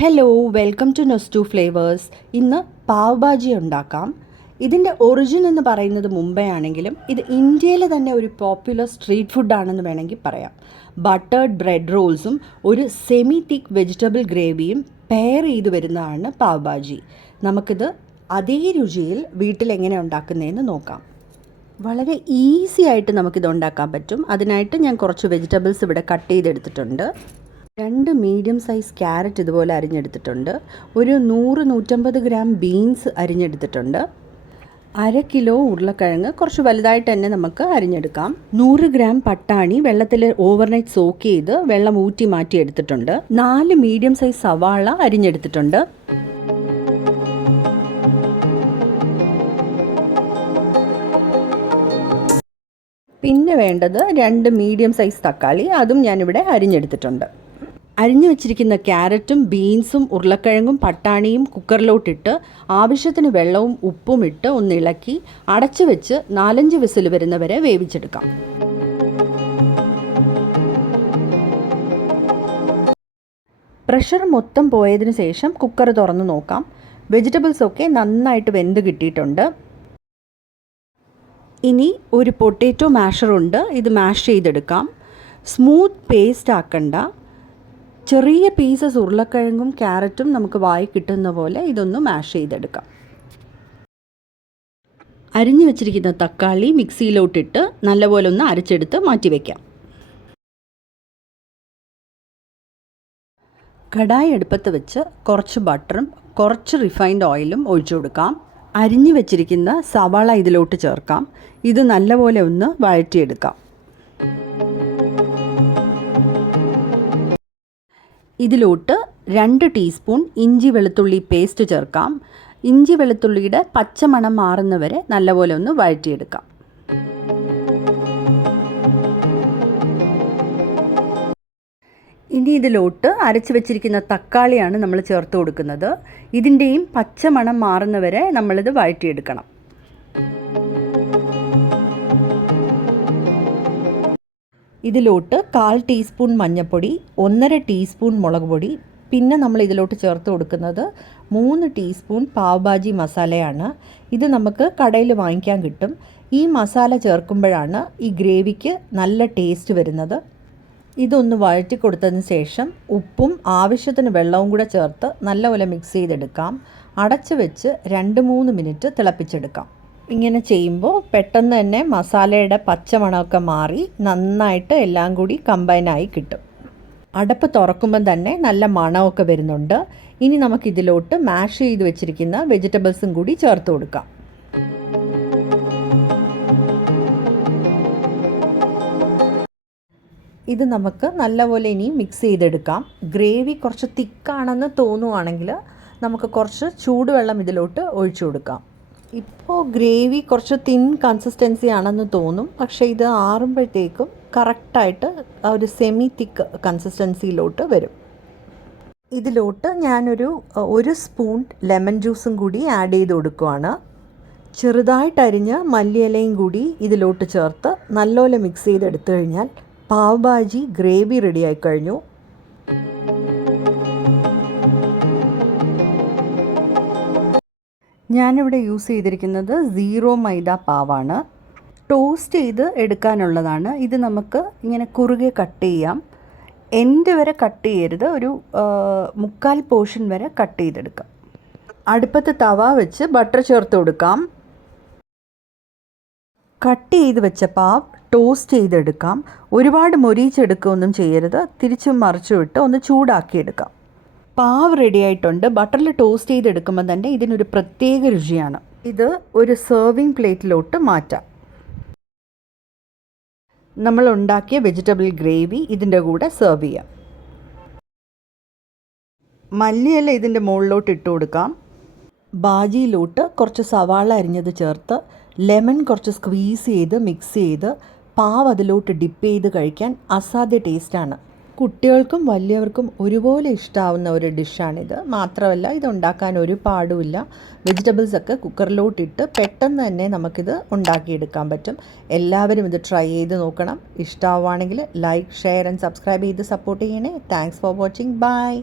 Hello, welcome to നൊസ്റ്റു flavours. ഇന്ന് പാവ് ഭാജി ഉണ്ടാക്കാം. ഇതിൻ്റെ ഒറിജിൻ എന്ന് പറയുന്നത് മുംബൈ ആണെങ്കിലും ഇത് ഇന്ത്യയിലെ തന്നെ ഒരു പോപ്പുലർ സ്ട്രീറ്റ് ഫുഡാണെന്ന് വേണമെങ്കിൽ പറയാം. ബട്ടേർഡ് ബ്രെഡ് റോൾസും ഒരു സെമി തിക്ക് വെജിറ്റബിൾ ഗ്രേവിയും പെയർ ചെയ്ത് വരുന്നതാണ് പാവ് ഭാജി. നമുക്കിത് അതേ രുചിയിൽ വീട്ടിൽ എങ്ങനെ ഉണ്ടാക്കുന്നതെന്ന് നോക്കാം. വളരെ ഈസി ആയിട്ട് നമുക്കിത് ഉണ്ടാക്കാൻ പറ്റും. അതിനായിട്ട് ഞാൻ കുറച്ച് വെജിറ്റബിൾസ് ഇവിടെ കട്ട് ചെയ്തെടുത്തിട്ടുണ്ട്. 2 മീഡിയം സൈസ് ക്യാരറ്റ് ഇതുപോലെ അരിഞ്ഞെടുത്തിട്ടുണ്ട്. ഒരു 100-150 ഗ്രാം ബീൻസ് അരിഞ്ഞെടുത്തിട്ടുണ്ട്. 1/2 കിലോ ഉരുളക്കിഴങ്ങ് കുറച്ച് വലുതായിട്ട് തന്നെ നമുക്ക് അരിഞ്ഞെടുക്കാം. 100 ഗ്രാം പട്ടാണി വെള്ളത്തിൽ ഓവർനൈറ്റ് സോക്ക് ചെയ്ത് വെള്ളം ഊറ്റി മാറ്റി എടുത്തിട്ടുണ്ട്. 4 മീഡിയം സൈസ് സവാള അരിഞ്ഞെടുത്തിട്ടുണ്ട്. പിന്നെ വേണ്ടത് 2 മീഡിയം സൈസ് തക്കാളി, അതും ഞാനിവിടെ അരിഞ്ഞെടുത്തിട്ടുണ്ട്. അരിഞ്ഞു വെച്ചിരിക്കുന്ന ക്യാരറ്റും ബീൻസും ഉരുളക്കിഴങ്ങും പട്ടാണിയും കുക്കറിലോട്ടിട്ട് ആവശ്യത്തിന് വെള്ളവും ഉപ്പും ഇട്ട് ഒന്ന് ഇളക്കി അടച്ചു വെച്ച് 4-5 വിസിൽ വരുന്നവരെ വേവിച്ചെടുക്കാം. പ്രഷർ മൊത്തം പോയതിനു ശേഷം കുക്കർ തുറന്ന് നോക്കാം. വെജിറ്റബിൾസൊക്കെ നന്നായിട്ട് വെന്ത് കിട്ടിയിട്ടുണ്ട്. ഇനി ഒരു പൊട്ടാറ്റോ മാഷറുണ്ട്, ഇത് മാഷ് ചെയ്തെടുക്കാം. സ്മൂത്ത് പേസ്റ്റ് ആക്കണ്ട. ചെറിയ പീസസ് ഉരുളക്കിഴങ്ങും ക്യാരറ്റും നമുക്ക് വായി കിട്ടുന്ന പോലെ ഇതൊന്ന് മാഷ് ചെയ്തെടുക്കാം. അരിഞ്ഞു വെച്ചിരിക്കുന്ന തക്കാളി മിക്സിയിലോട്ടിട്ട് നല്ലപോലെ ഒന്ന് അരച്ചെടുത്ത് മാറ്റി വയ്ക്കാം. കടായി അടുപ്പത്ത് വെച്ച് കുറച്ച് ബട്ടറും കുറച്ച് റിഫൈൻഡ് ഓയിലും ഒഴിച്ചു കൊടുക്കാം. അരിഞ്ഞു വെച്ചിരിക്കുന്ന സവാള ഇതിലോട്ട് ചേർക്കാം. ഇത് നല്ലപോലെ ഒന്ന് വഴറ്റിയെടുക്കാം. ഇതിലോട്ട് 2 ടീസ്പൂൺ ഇഞ്ചി വെളുത്തുള്ളി പേസ്റ്റ് ചേർക്കാം. ഇഞ്ചി വെളുത്തുള്ളിയുടെ പച്ചമണം മാറുന്നവരെ നല്ലപോലെ ഒന്ന് വഴറ്റിയെടുക്കാം. ഇനി ഇതിലോട്ട് അരച്ച് വെച്ചിരിക്കുന്ന തക്കാളിയാണ് നമ്മൾ ചേർത്ത് കൊടുക്കുന്നത്. ഇതിൻ്റെയും പച്ചമണം മാറുന്നവരെ നമ്മളിത് വഴറ്റിയെടുക്കണം. ഇതിലോട്ട് 1/4 ടീസ്പൂൺ മഞ്ഞൾപ്പൊടി, 1/2 ടീസ്പൂൺ മുളക് പൊടി, പിന്നെ നമ്മൾ ഇതിലോട്ട് ചേർത്ത് കൊടുക്കുന്നത് 3 ടീസ്പൂൺ പാവ് ഭാജി മസാലയാണ്. ഇത് നമുക്ക് കടയിൽ വാങ്ങിക്കാൻ കിട്ടും. ഈ മസാല ചേർക്കുമ്പോഴാണ് ഈ ഗ്രേവിക്ക് നല്ല ടേസ്റ്റ് വരുന്നത്. ഇതൊന്ന് വഴറ്റി കൊടുത്തതിന് ശേഷം ഉപ്പും ആവശ്യത്തിന് വെള്ളവും കൂടെ ചേർത്ത് നല്ലപോലെ മിക്സ് ചെയ്തെടുക്കാം. അടച്ച് വെച്ച് 2-3 മിനിറ്റ് തിളപ്പിച്ചെടുക്കാം. ഇങ്ങനെ ചെയ്യുമ്പോൾ പെട്ടെന്ന് തന്നെ മസാലയുടെ പച്ചമണമൊക്കെ മാറി നന്നായിട്ട് എല്ലാം കൂടി കമ്പൈനായി കിട്ടും. അടപ്പ് തുറക്കുമ്പം തന്നെ നല്ല മണമൊക്കെ വരുന്നുണ്ട്. ഇനി നമുക്കിതിലോട്ട് മാഷ് ചെയ്ത് വെച്ചിരിക്കുന്ന വെജിറ്റബിൾസും കൂടി ചേർത്ത് കൊടുക്കാം. ഇത് നമുക്ക് നല്ലപോലെ ഇനി മിക്സ് ചെയ്തെടുക്കാം. ഗ്രേവി കുറച്ച് തിക്കാണെന്ന് തോന്നുവാണെങ്കിൽ നമുക്ക് കുറച്ച് ചൂടുവെള്ളം ഇതിലോട്ട് ഒഴിച്ചു കൊടുക്കാം. ഇപ്പോൾ ഗ്രേവി കുറച്ച് തിൻ കൺസിസ്റ്റൻസി ആണെന്ന് തോന്നും, പക്ഷേ ഇത് ആറുമ്പോഴത്തേക്കും കറക്റ്റായിട്ട് ഒരു സെമി തിക്ക് കൺസിസ്റ്റൻസിയിലോട്ട് വരും. ഇതിലോട്ട് ഞാനൊരു 1 സ്പൂൺ ലെമൺ ജ്യൂസും കൂടി ആഡ് ചെയ്ത് കൊടുക്കുവാണ്. ചെറുതായിട്ടരിഞ്ഞ് മല്ലിയിലയും കൂടി ഇതിലോട്ട് ചേർത്ത് നല്ലപോലെ മിക്സ് ചെയ്തെടുത്തു കഴിഞ്ഞാൽ പാവ് ഭാജി ഗ്രേവി റെഡിയായി കഴിഞ്ഞു. ഞാനിവിടെ യൂസ് ചെയ്തിരിക്കുന്നത് 0 മൈദ പാവാണ്. ടോസ്റ്റ് ചെയ്ത് എടുക്കാനുള്ളതാണ്. ഇത് നമുക്ക് ഇങ്ങനെ കുറുകെ കട്ട് ചെയ്യാം. എൻഡ് വരെ കട്ട് ചെയ്യരുത്, ഒരു 1/4 പോർഷൻ വരെ കട്ട് ചെയ്തെടുക്കാം. അടുപ്പത്ത് തവ വെച്ച് ബട്ടർ ചേർത്ത് കൊടുക്കാം. കട്ട് ചെയ്ത് വെച്ച പാവ് ടോസ്റ്റ് ചെയ്തെടുക്കാം. ഒരുപാട് മൊരിച്ചെടുക്കുകയൊന്നും ചെയ്യരുത്. തിരിച്ചും മറിച്ചും ഇട്ട് ഒന്ന് ചൂടാക്കിയെടുക്കാം. പാവ് റെഡി ആയിട്ടുണ്ട്. ബട്ടറിൽ ടോസ്റ്റ് ചെയ്തെടുക്കുമ്പോൾ തന്നെ ഇതിനൊരു പ്രത്യേക രുചിയാണ്. ഇത് ഒരു സെർവിങ് പ്ലേറ്റിലോട്ട് മാറ്റാം. നമ്മൾ ഉണ്ടാക്കിയ വെജിറ്റബിൾ ഗ്രേവി ഇതിൻ്റെ കൂടെ സെർവ് ചെയ്യാം. മല്ലിയില ഇതിൻ്റെ മുകളിലോട്ട് ഇട്ട് കൊടുക്കാം. ഭാജിയിലോട്ട് കുറച്ച് സവാള അരിഞ്ഞത് ചേർത്ത് ലെമൺ കുറച്ച് സ്ക്വീസ് ചെയ്ത് മിക്സ് ചെയ്ത് പാവ് അതിലോട്ട് ഡിപ്പ് ചെയ്ത് കഴിക്കാൻ അസാധ്യ ടേസ്റ്റാണ്. കുട്ടികൾക്കും വലിയവർക്കും ഒരുപോലെ ഇഷ്ടമാവുന്ന ഒരു ഡിഷാണിത്. മാത്രമല്ല ഇത് ഉണ്ടാക്കാൻ ഒരു പാടുമില്ല. വെജിറ്റബിൾസൊക്കെ കുക്കറിലോട്ടിട്ട് പെട്ടെന്ന് തന്നെ നമുക്കിത് ഉണ്ടാക്കിയെടുക്കാൻ പറ്റും. എല്ലാവരും ഇത് ട്രൈ ചെയ്ത് നോക്കണം. ഇഷ്ടമാവുകയാണെങ്കിൽ ലൈക്ക്, ഷെയർ ആൻഡ് സബ്സ്ക്രൈബ് ചെയ്ത് സപ്പോർട്ട് ചെയ്യണേ. Thanks for watching. ബൈ.